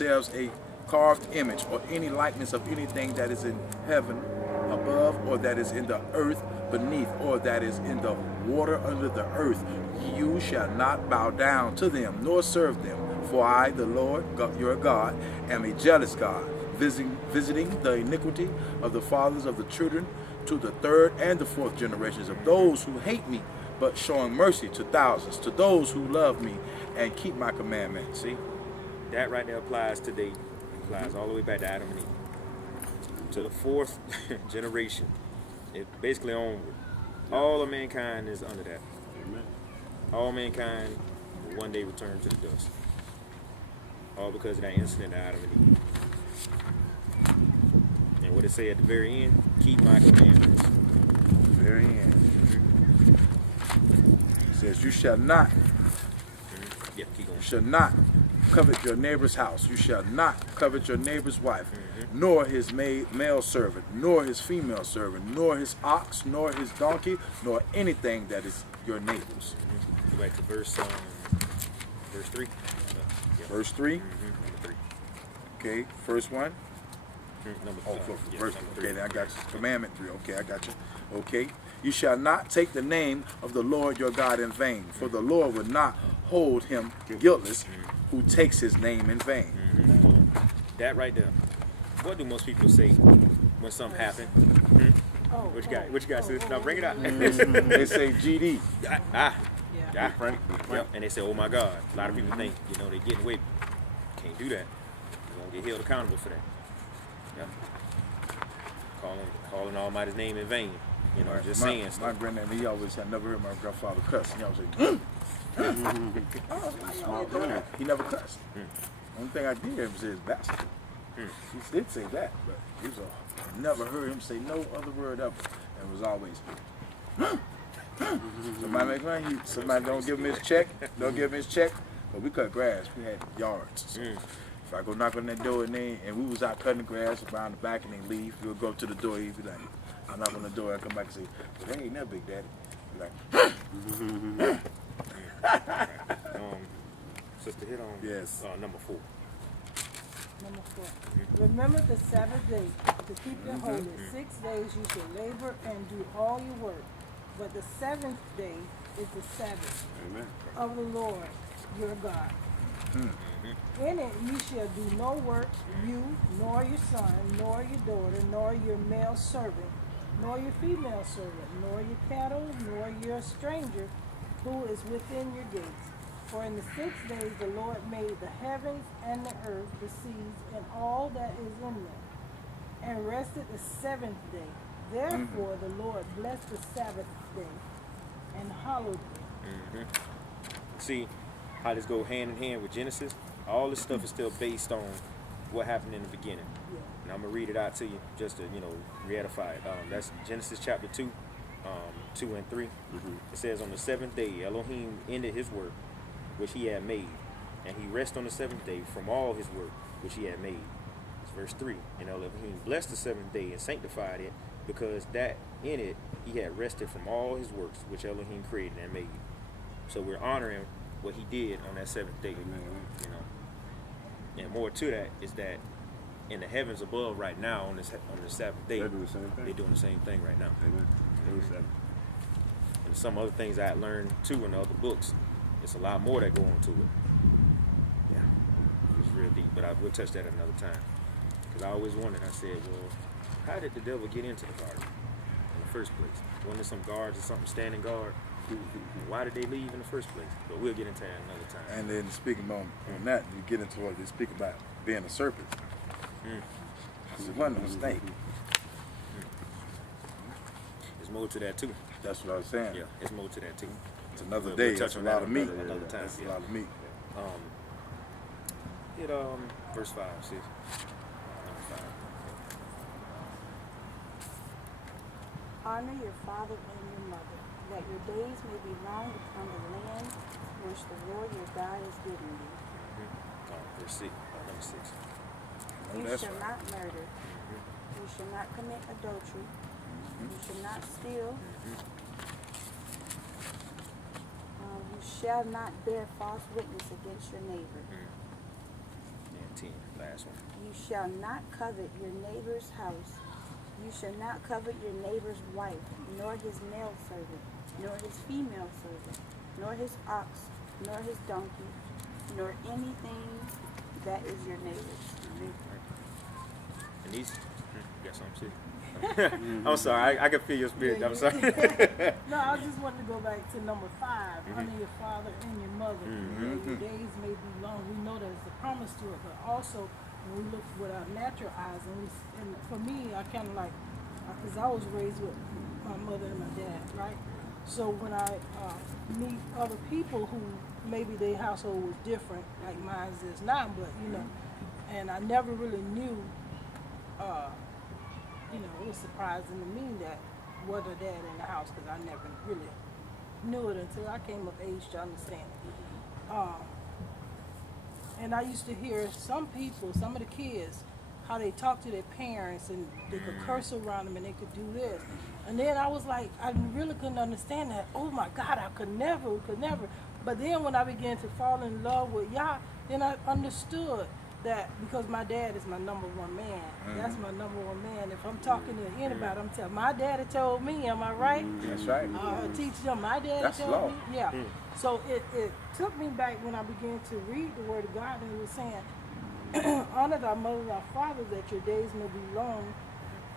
yourselves a carved image or any likeness of anything that is in heaven above, or that is in the earth beneath, or that is in the water under the earth. You shall not bow down to them, nor serve them. For I, the Lord your God, am a jealous God, visiting the iniquity of the fathers of the children to the third and the fourth generations of those who hate me, but showing mercy to thousands, to those who love me and keep my commandments. See, that right there applies today. It applies all the way back to Adam and Eve, to the fourth generation. It basically onward. All of mankind is under that. Amen. All mankind will one day return to the dust. All because of that incident of Adam and Eve. And what it say at the very end? Keep my commandments. Very end. It says, you shall not, Yeah, keep going. you shall not covet your neighbor's house. You shall not covet your neighbor's wife, nor his male servant, nor his female servant, nor his ox, nor his donkey, nor anything that is your neighbor's. Go back to verse 3. Verse 3. Number 3. Okay, first one. Number Oh, yeah, verse. number Okay, 3. then I got you. Commandment 3. Okay, I got you. Okay. You shall not take the name of the Lord your God in vain, for the Lord would not hold him guiltless who takes his name in vain. Hold on. That right there. What do most people say when something happens? What you got? What you got, sis? Now bring it out. They say GD. Yeah. Yep. And they say, oh my God. A lot of people think, they're getting away. Can't do that. You're going to get held accountable for that. Yep. Calling Almighty's name in vain. Just saying My stuff. granddad, he always had never heard my grandfather cuss. He always say, he never cussed. Only thing I did hear him say is bastard. He did say that, but I never heard him say no other word ever. And it was always, somebody make money, somebody don't give him his check, but we cut grass, we had yards. So if I go knock on that door and we was out cutting the grass around the back and they leave, we'll go up to the door, he'd be like, I knock on the door, I come back and say, well, they ain't that big, Daddy. Be like, Sister, hit on yes. number 4. Number 4. Remember the Sabbath day to keep it holy. 6 days you shall labor and do all your work. But the 7th day is the Sabbath of the Lord your God. In it you shall do no work, you, nor your son, nor your daughter, nor your male servant, nor your female servant, nor your cattle, nor your stranger who is within your gates. For in the 6 days the Lord made the heavens and the earth, the seas, and all that is in them, and rested the 7th day. Therefore the Lord blessed the Sabbath day and hallowed it. See how this go hand in hand with Genesis? All this stuff is still based on what happened in the beginning. And I'm going to read it out to you just to, re-edify it. That's Genesis chapter 2, 2 and 3. It says, on the 7th day, Elohim ended his work, which he had made, and he rested on the 7th day from all his work, which he had made. It's verse 3. And Elohim blessed the 7th day and sanctified it, because that in it he had rested from all his works, which Elohim created and made. So we're honoring what he did on that 7th day. And more to that is that in the heavens above right now on the Sabbath day, They're doing the same thing. they're doing the same thing right now. Amen. And some other things I had learned too in the other books. It's a lot more that go into it. Yeah, it's real deep, but I will touch that another time. Because I always wondered, I said, well, how did the devil get into the garden in the first place? Wasn't there some guards or something standing guard? Why did they leave in the first place? But we'll get into that another time. And then speaking on that, you get into what they speak about being a serpent. It wasn't a snake. There's more to that too. That's what I was saying. Yeah, it's more to that too. It's another We'll day. touch That's a on lot that of meat. another time. That's a Yeah. lot of meat. Hit verse 5, sis. Number 5. Honor your father and your mother, that your days may be long upon the land which the Lord your God is giving you. Verse 6. Number 6. You that's shall right. not murder. You shall not commit adultery. You shall not steal. You shall not bear false witness against your neighbor. And 10. Last one. You shall not covet your neighbor's house. You shall not covet your neighbor's wife, nor his male servant, nor his female servant, nor his ox, nor his donkey, nor anything that is your neighbor's. And these, guess I'm sick. I'm sorry, I can feel your spirit. I'm sorry. No, I just wanted to go back to number 5. Honor your father and your mother. Your days may be long. We know there's a promise to it, but also when we look with our natural eyes, and for me, I kind of like, because I was raised with my mother and my dad, right? So when I meet other people who maybe their household was different, like mine is now, but and I never really knew. It was surprising to me that was a dad in the house, because I never really knew it until I came of age to understand it. And I used to hear some people, some of the kids, how they talk to their parents and they could curse around them and they could do this. And then I was like, I really couldn't understand that. Oh my God, I could never. But then when I began to fall in love with Yah, then I understood that because my dad is my number one man. That's my number one man. If I'm talking to anybody, I'm telling my daddy told me, am I right? That's right. Teach them. My daddy That's told law. me. Yeah. So it took me back when I began to read the word of God, and it was saying, honor thy mother and thy father, that your days may be long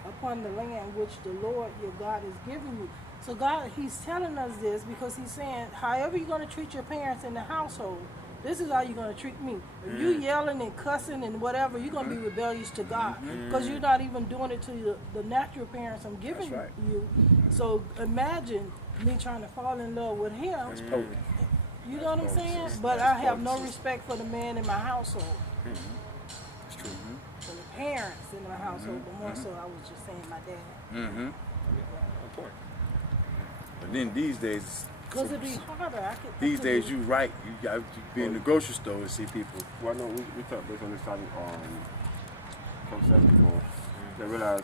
upon the land which the Lord your God is giving you. So God, he's telling us this because he's saying, however you're going to treat your parents in the household, this is how you're going to treat me. If you yelling and cussing and whatever, you're going to be rebellious to God, because you're not even doing it to the natural parents I'm giving you. So imagine me trying to fall in love with him. You know what I'm saying? But I have no respect for the man in my household. It's true. For the parents in my household, but more so I was just saying my dad. Important. But then these days, Because it'd be harder. these days you right. You got to be in the grocery store and see people. Well, no, we talked based on this topic from 7 ago. They realized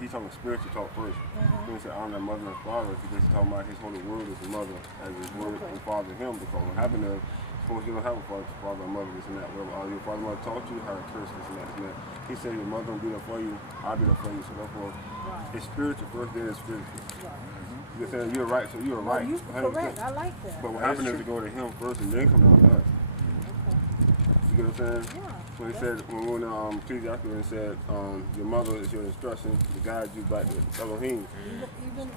he's talking spiritual talk first. When he said honor mother and father, he's just talking about his holy word as a mother, as his word and father him. Because what happened is, suppose you don't have a father and mother, this and that. Well, your father and mother taught you how to curse this and that and that. He said your mother will be there for you, I'll be there for you. So therefore, it's spiritual first, then it's spiritual. You're saying you're right, so you're right. You're correct. I like that. But what happened is to go to him first and then come down to us. You get what I'm saying? Yeah. So he said, when we were in Ecclesiastes, and said, your mother is your instruction to guide you back to Elohim. Even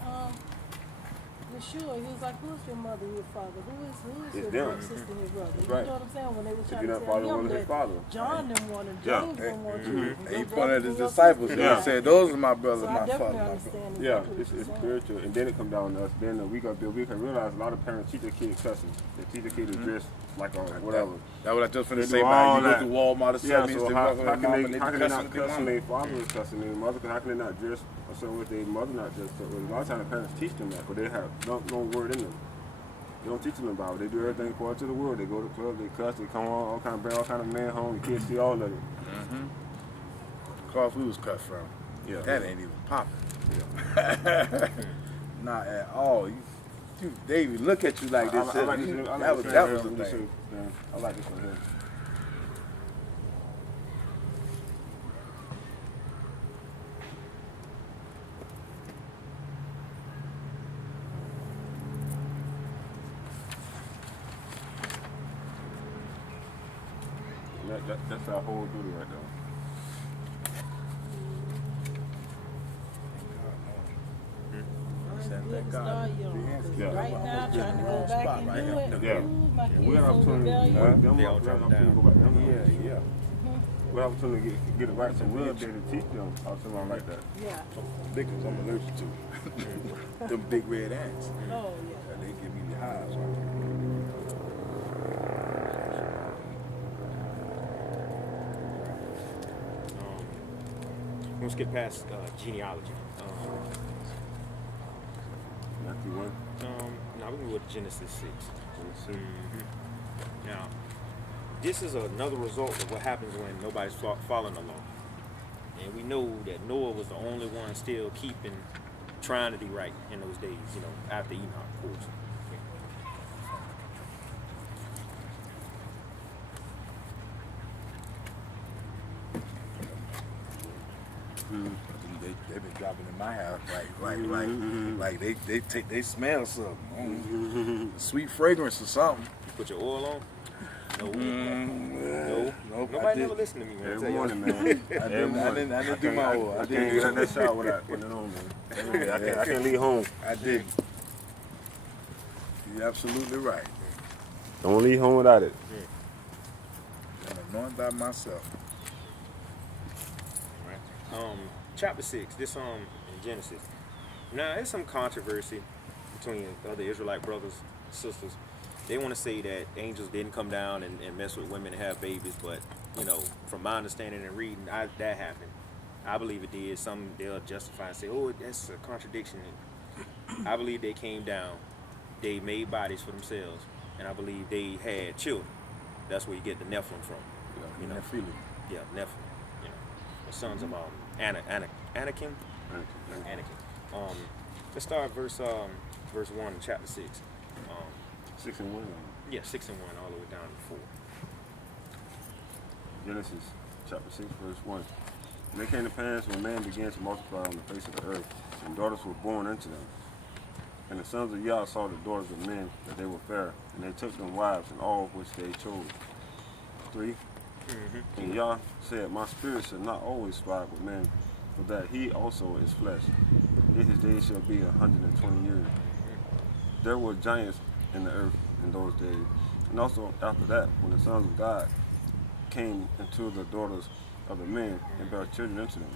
Yeshua, he was like, who's your mother, your father? Who is It's your them. brother, sister, your brother? You Right. know what I'm saying? When they were If trying you're to not tell following him one of his that father. John didn't want him, Yeah. James didn't want you. And he Your pointed brother at his and your disciples sister. and he said, those are my brothers, So my I definitely father. understand Yeah, exactly it's what you're saying. spiritual, and then it come down to us. Then we got to we can realize a lot of parents teach their kids cussing. They teach their kids to dress like whatever. That's what I just They finna do say all about you go that. to Walmart or something, Yeah, you so still how walking with can mom they and they how can be they cussing not with their cuss mama. when their father is cussing their mother? How can they not dress or something with their mother not dressed up? A lot of times the parents teach them that, but they have no word in them. They don't teach them about it. They do everything according to the world. They go to the club, they cuss, they come on, bring all kind of men home. The kids see all of it. Cloth we was cut from. Yeah. That ain't even popping. Not at all. They even look at you like this. I like this. That was the thing. I like this one here. That's our whole duty right there. Send Good that to God. start young, 'cause Yeah. right now, trying to go back and do it. Yeah. Ooh, my kids We had so opportunity to rebellious. work them They all up. We had drop opportunity to down. go back down. Yeah. We had opportunity to get it right, so we'll be able to teach them how something like that. Yeah. Big ones I'm allergic to. Them big red ants. Oh, yeah. They give me the hives. We'll skip past genealogy. Matthew 1. Now we can go to Genesis 6. Now, this is another result of what happens when nobody's following the law. And we know that Noah was the only one still trying to be right in those days, after Enoch, of course. They've been dropping in my house like they smell something, sweet fragrance or something. You put your oil on? No. Nope. Nobody never listen to me, man. Every morning, man. I didn't do my oil. I can't get out that shower without putting it on, man. I can't leave home. I didn't. You're absolutely right. Don't leave home without it. I'm anointed by myself. Right. Chapter 6, this in Genesis. Now, there's some controversy between other Israelite brothers and sisters. They want to say that angels didn't come down and mess with women and have babies, but, you know, from my understanding and reading, that happened. I believe it did. Some, they'll justify and say, oh, that's a contradiction. I believe they came down, they made bodies for themselves, and I believe they had children. That's where you get the Nephilim from. You know, Nephilim. Yeah, Nephilim. You know, the sons of Anakin. Let's start verse 1, chapter 6. 6 and 1. Yeah, 6 and 1 all the way down to 4. Genesis chapter 6, verse 1. And it came to pass when man began to multiply on the face of the earth, and daughters were born unto them. And the sons of Yah saw the daughters of men, that they were fair, and they took them wives, and all which they chose. 3. And Yah said, my spirit shall not always strive with men, for that he also is flesh. Yet his days shall be 120 years. There were giants in the earth in those days. And also after that, when the sons of God came into the daughters of the men, and bare children unto them.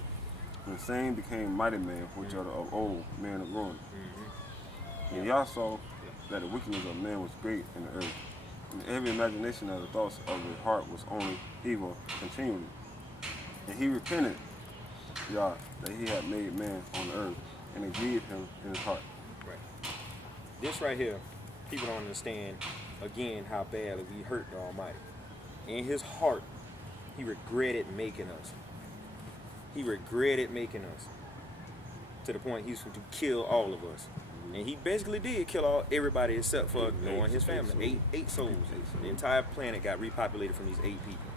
And the same became mighty men, which are of old, men of ruin. And Yah saw that the wickedness of man was great in the earth, and every imagination of the thoughts of the heart was only evil continually. And he repented, Yah, that he had made man on the earth, and it grieved him in his heart. Right. This right here, people don't understand, again, how badly we hurt the Almighty. In his heart, he regretted making us. He regretted making us. To the point he was going to kill all of us. And he basically did kill everybody except for Noah and his family. Eight souls. The entire planet got repopulated from these 8 people.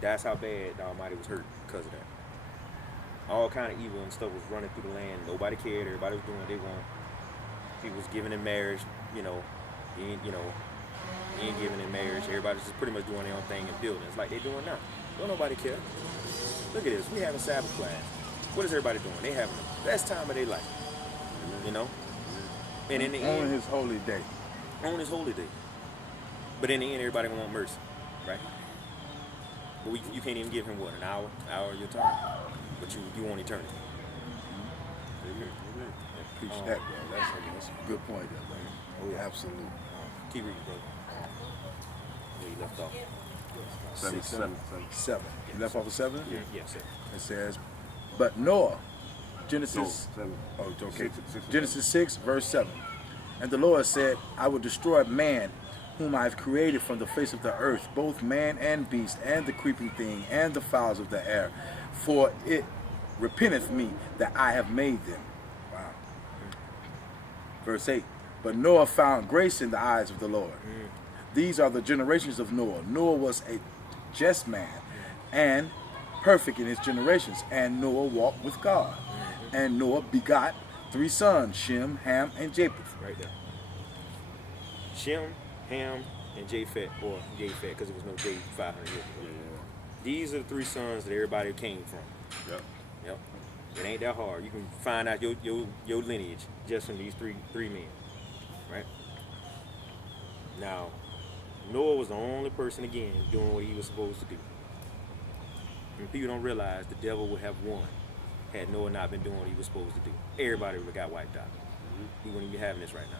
That's how bad the Almighty was hurt because of that. All kind of evil and stuff was running through the land. Nobody cared. Everybody was doing what they want. People was giving in marriage, he ain't giving in marriage. Everybody's just pretty much doing their own thing in buildings like they're doing now. Don't nobody care. Look at this. We having Sabbath class. What is everybody doing? They having the best time of their life. You know? And in the end, On his holy day. on his holy day. But in the end, everybody gonna want mercy, right? But you can't even give him what, an hour of your time, but you want eternity. Preach that, bro. That's a good point there, man. Oh, yeah, absolutely. Keep reading, brother. Where you left off. 7. You left off of 7? Yeah, sir. It says, but Noah, Genesis, No, 7. oh, okay. Six. Genesis 6, verse 7. And the Lord said, I will destroy man, whom I have created from the face of the earth, both man and beast, and the creeping thing, and the fowls of the air. For it repenteth me that I have made them. Wow. Verse 8. But Noah found grace in the eyes of the Lord. These are the generations of Noah. Noah was a just man and perfect in his generations. And Noah walked with God. And Noah begot 3 sons, Shem, Ham, and Japheth. Right there. Shem, Ham, and Japheth, or Japheth, because there was no J 500 years ago. These are the 3 sons that everybody came from. Yep. It ain't that hard. You can find out your lineage just from these three men. Right? Now, Noah was the only person, again, doing what he was supposed to do. And people don't realize the devil would have won had Noah not been doing what he was supposed to do. Everybody would have got wiped out. He wouldn't be having this right now.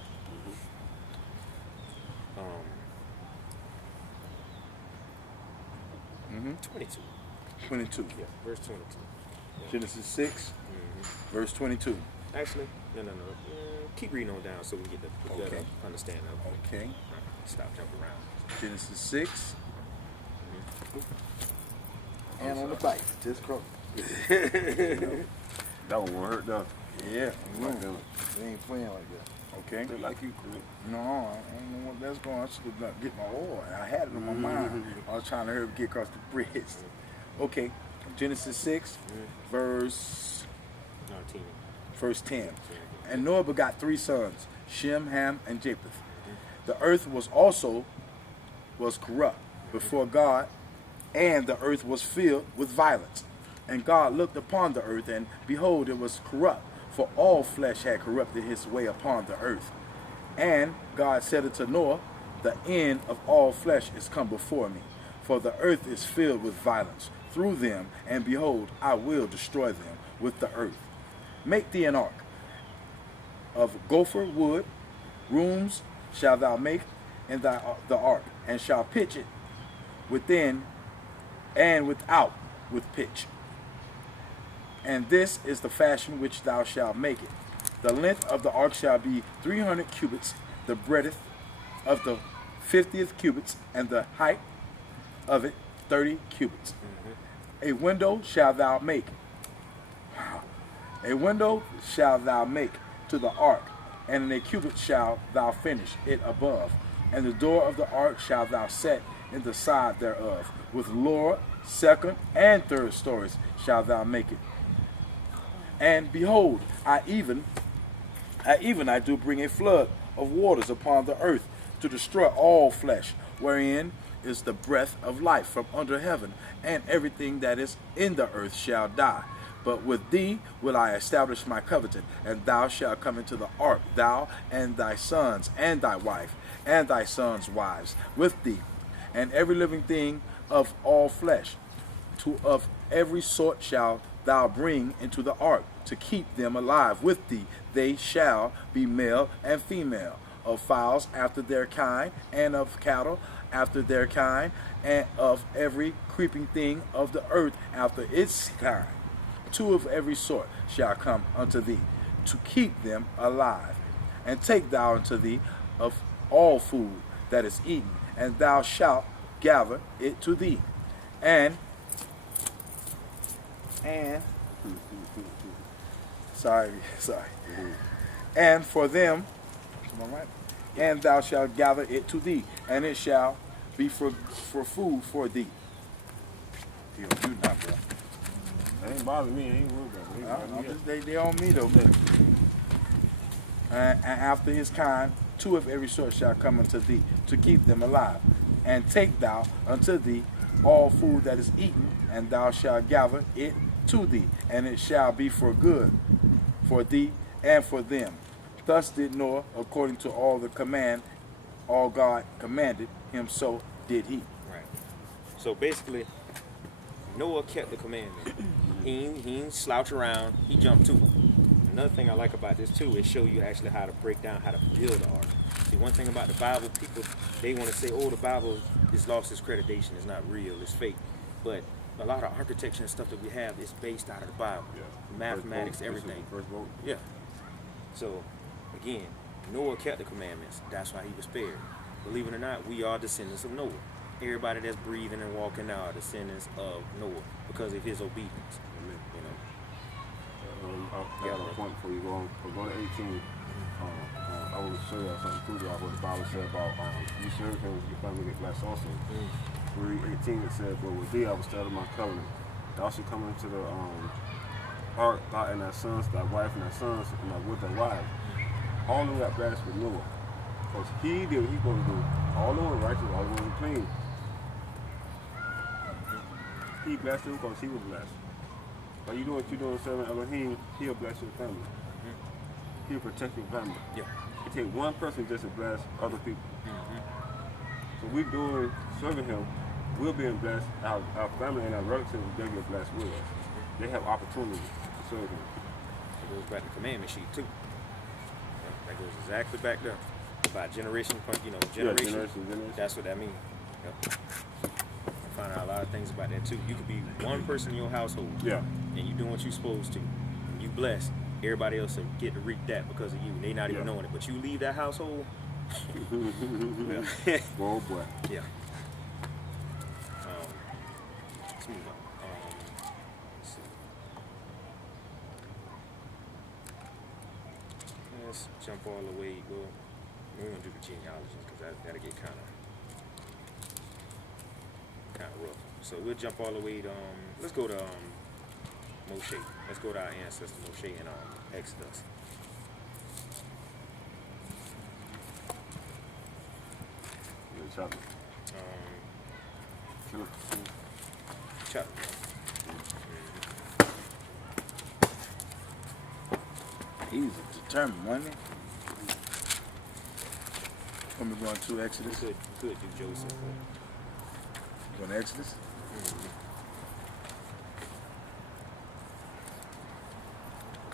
22. 22. Yeah, verse 22. Genesis 6, verse 22. Actually, no. Keep reading on down so we get the better Okay. understanding of it. Okay. All right, stop jumping around. Genesis 6. And on the bike. Just cross. That one won't hurt, though. Yeah. Like them. They ain't playing like that. Okay. They like you. No, I don't know what that's going. I should have get my oil. I had it on my mind. I was trying to hurry up and get across the bridge. Okay. Genesis 6, verse 19. verse 10. And Noah begot 3 sons, Shem, Ham, and Japheth. The earth was corrupt before God, and the earth was filled with violence. And God looked upon the earth, and behold, it was corrupt, for all flesh had corrupted his way upon the earth. And God said unto Noah, the end of all flesh is come before me, for the earth is filled with violence through them, and behold, I will destroy them with the earth. Make thee an ark of gopher wood, rooms shalt thou make in the ark, and shall pitch it within and without with pitch. And this is the fashion which thou shalt make it. The length of the ark shall be 300 cubits, the breadth of the 50th cubits, and the height of it 30 cubits. A window shalt thou make. A window shalt thou make to the ark, and in a cubit shalt thou finish it above. And the door of the ark shalt thou set in the side thereof. With lower, second, and third stories shalt thou make it. And behold, I do bring a flood of waters upon the earth to destroy all flesh, wherein is the breath of life from under heaven, and everything that is in the earth shall die. But with thee will I establish my covenant, and thou shalt come into the ark, thou and thy sons, and thy wife, and thy sons' wives with thee, and every living thing of all flesh. Of every sort shalt thou bring into the ark, to keep them alive with thee. They shall be male and female, of fowls after their kind, and of cattle after their kind, and of every creeping thing of the earth after its kind. 2 of every sort shall come unto thee, to keep them alive. And take thou unto thee of all food that is eaten, and thou shalt gather it to thee. And and for them, am I right? And thou shalt gather it to thee, and it shall be for food for thee. You not, bro. That ain't bothering me. I ain't worried about it. They on me though. And after his kind, 2 of every sort shall come unto thee, to keep them alive. And take thou unto thee all food that is eaten, and thou shalt gather it to thee, and it shall be for good for thee and for them. Thus did Noah, according to all the command, all God commanded him, so did he. Right. So basically, Noah kept the commandment. He didn't slouch around. He jumped to it. Another thing I like about this too is show you actually how to break down how to build the ark. See, one thing about the Bible, people, they want to say, oh, the Bible is lost its accreditation. It's not real. It's fake. But a lot of architecture and stuff that we have is based out of the Bible. Yeah. Mathematics, First vote. everything. First vote. Yeah. So, again, Noah kept the commandments. That's why he was spared. Believe it or not, we are descendants of Noah. Everybody that's breathing and walking now are descendants of Noah because of his obedience. Amen. You know. I got a point before you go on. Go to 18. I want to show you something prove out what the Bible said about you serve him, your family get blessed also. Read 18, it said, but with thee I will start my covenant. Thou shalt come into the ark, thou and thy sons, thy wife and thy sons, and with thy wives. All of them got blessed with Noah. Because he did what he's supposed to do. All of them were righteous, all of them were clean. He blessed them because he was blessed. But you do what you're doing, serving Elohim, he'll bless your family. He'll protect your family. Yeah. It takes one person just to bless other people. So we're doing, serving him, we're being blessed. Our family and our relatives, they'll get blessed with us. They have opportunity to serve him. It goes back to commandment sheet too. Yeah, that goes exactly back there. By generation, generation. Generation. That's what that means. Yep. I find out a lot of things about that too. You could be one person in your household. Yeah. And you doing what you're supposed to. And you blessed. Everybody else will get to reap that because of you. They not even knowing it. But you leave that household. Yeah. Oh boy. Yeah. Let's move on. Let's see. Let's jump all the way. Well, we're gonna do the genealogy because that'll get kind of rough. So we'll jump all the way to let's go to Moshe. Let's go to our ancestor Moshe in Exodus. Chapter. Chapter. He was determined, wasn't he? When we going to Exodus? Could do Joseph. Going to Exodus?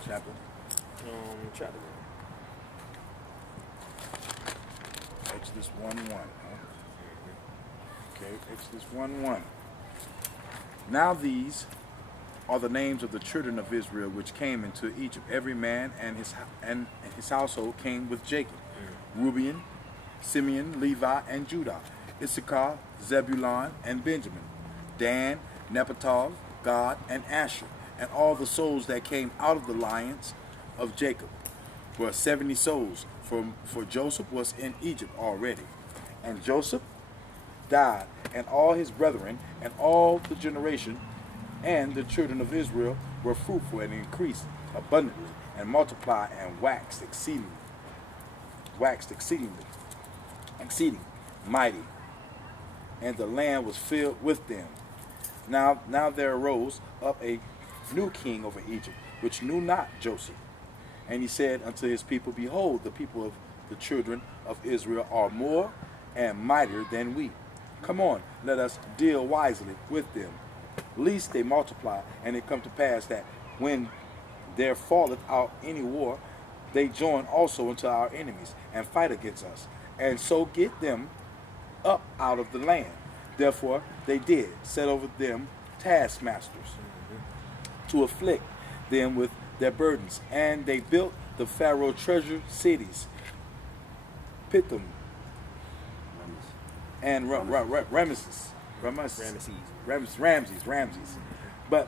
Chapter? Chapter. Exodus 1:1. Huh? Okay, Exodus 1:1. Now these are the names of the children of Israel which came into Egypt. Every man and his household came with Jacob. Reuben, Simeon, Levi, and Judah. Issachar, Zebulun, and Benjamin. Dan, Naphtali, Gad, and Asher. And all the souls that came out of the lions of Jacob were 70 souls. For Joseph was in Egypt already. And Joseph died, and all his brethren, and all the generation, and the children of Israel were fruitful and increased abundantly, and multiplied and waxed exceeding mighty, and the land was filled with them. Now there arose up a new king over Egypt, which knew not Joseph. And he said unto his people, Behold, the people of the children of Israel are more and mightier than we. Come on, let us deal wisely with them, lest they multiply, and it come to pass that when there falleth out any war, they join also unto our enemies, and fight against us, and so get them up out of the land. Therefore they did set over them taskmasters to afflict them with their burdens, and they built the Pharaoh treasure cities, Pithom, and Ramesses. But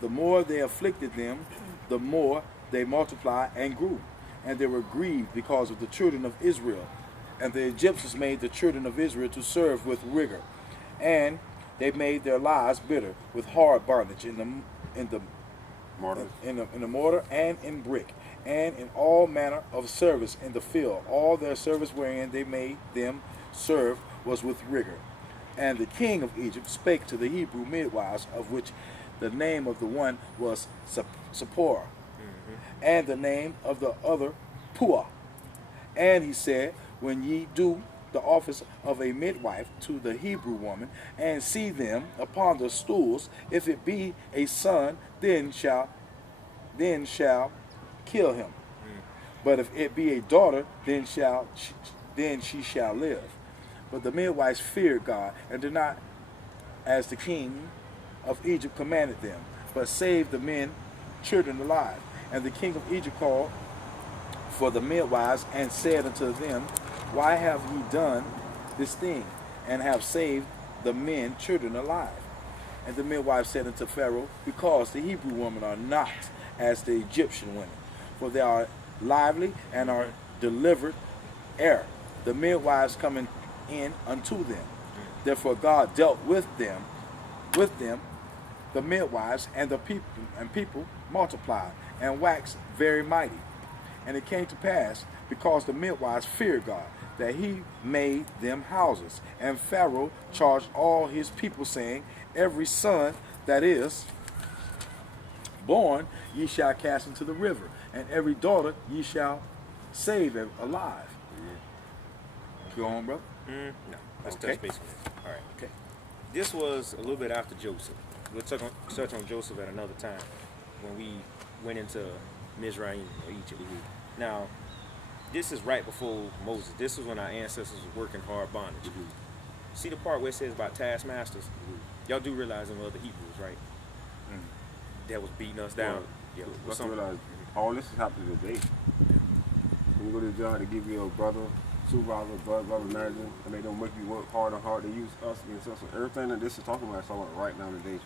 the more they afflicted them, the more they multiplied and grew, and they were grieved because of the children of Israel. And the Egyptians made the children of Israel to serve with rigor, and they made their lives bitter with hard bondage in the mortar and in brick, and in all manner of service in the field. All their service wherein they made them serve was with rigor. And the king of Egypt spake to the Hebrew midwives, of which the name of the one was Zipporah, and the name of the other Puah. And he said, When ye do the office of a midwife to the Hebrew woman, and see them upon the stools, if it be a son, then shall kill him. But if it be a daughter, then she shall live. But the midwives feared God, and did not as the king of Egypt commanded them, but saved the men children alive. And the king of Egypt called for the midwives, and said unto them, Why have ye done this thing, and have saved the men children alive? And the midwives said unto Pharaoh, Because the Hebrew women are not as the Egyptian women, for they are lively and are delivered air, the midwives coming in unto them. Therefore God dealt with them, the midwives, and the people multiplied and waxed very mighty. And it came to pass, because the midwives feared God, that he made them houses. And Pharaoh charged all his people, saying, Every son that is born ye shall cast into the river, and every daughter ye shall save alive. Go on, brother. No, let's Okay. touch base on this. All right. Okay. This was a little bit after Joseph. We'll touch on Joseph at another time when we went into Mizraim or Egypt. Now, this is right before Moses. This is when our ancestors were working hard bondage. See the part where it says about taskmasters? Y'all do realize them other Hebrews, right? That was beating us down. Yeah. Let's realize all this is happening today. When you go to the job, they give you a brother, supervisor, brother manager, and they don't make you work hard and hard. They use us against us. So everything that this is talking about is talking about right now today.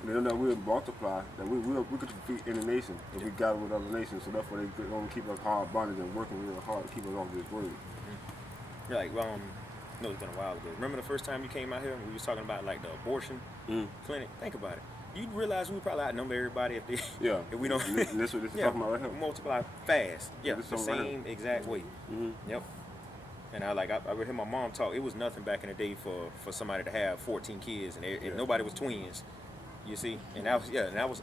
And they know that we'll multiply, that we could defeat any nation if we gather with other nations. So therefore they going to keep us hard bondage and working real hard to keep us off this word. Like No, it's been a while ago. Remember the first time you came out here and we was talking about like the abortion clinic? Think about it. You realize we probably outnumber everybody if they if we don't. And this what this is talking about right here. Multiply fast. Yeah, This the something right same exact way. Yep. And I heard my mom talk. It was nothing back in the day for somebody to have 14 kids and nobody was twins. You see, and that was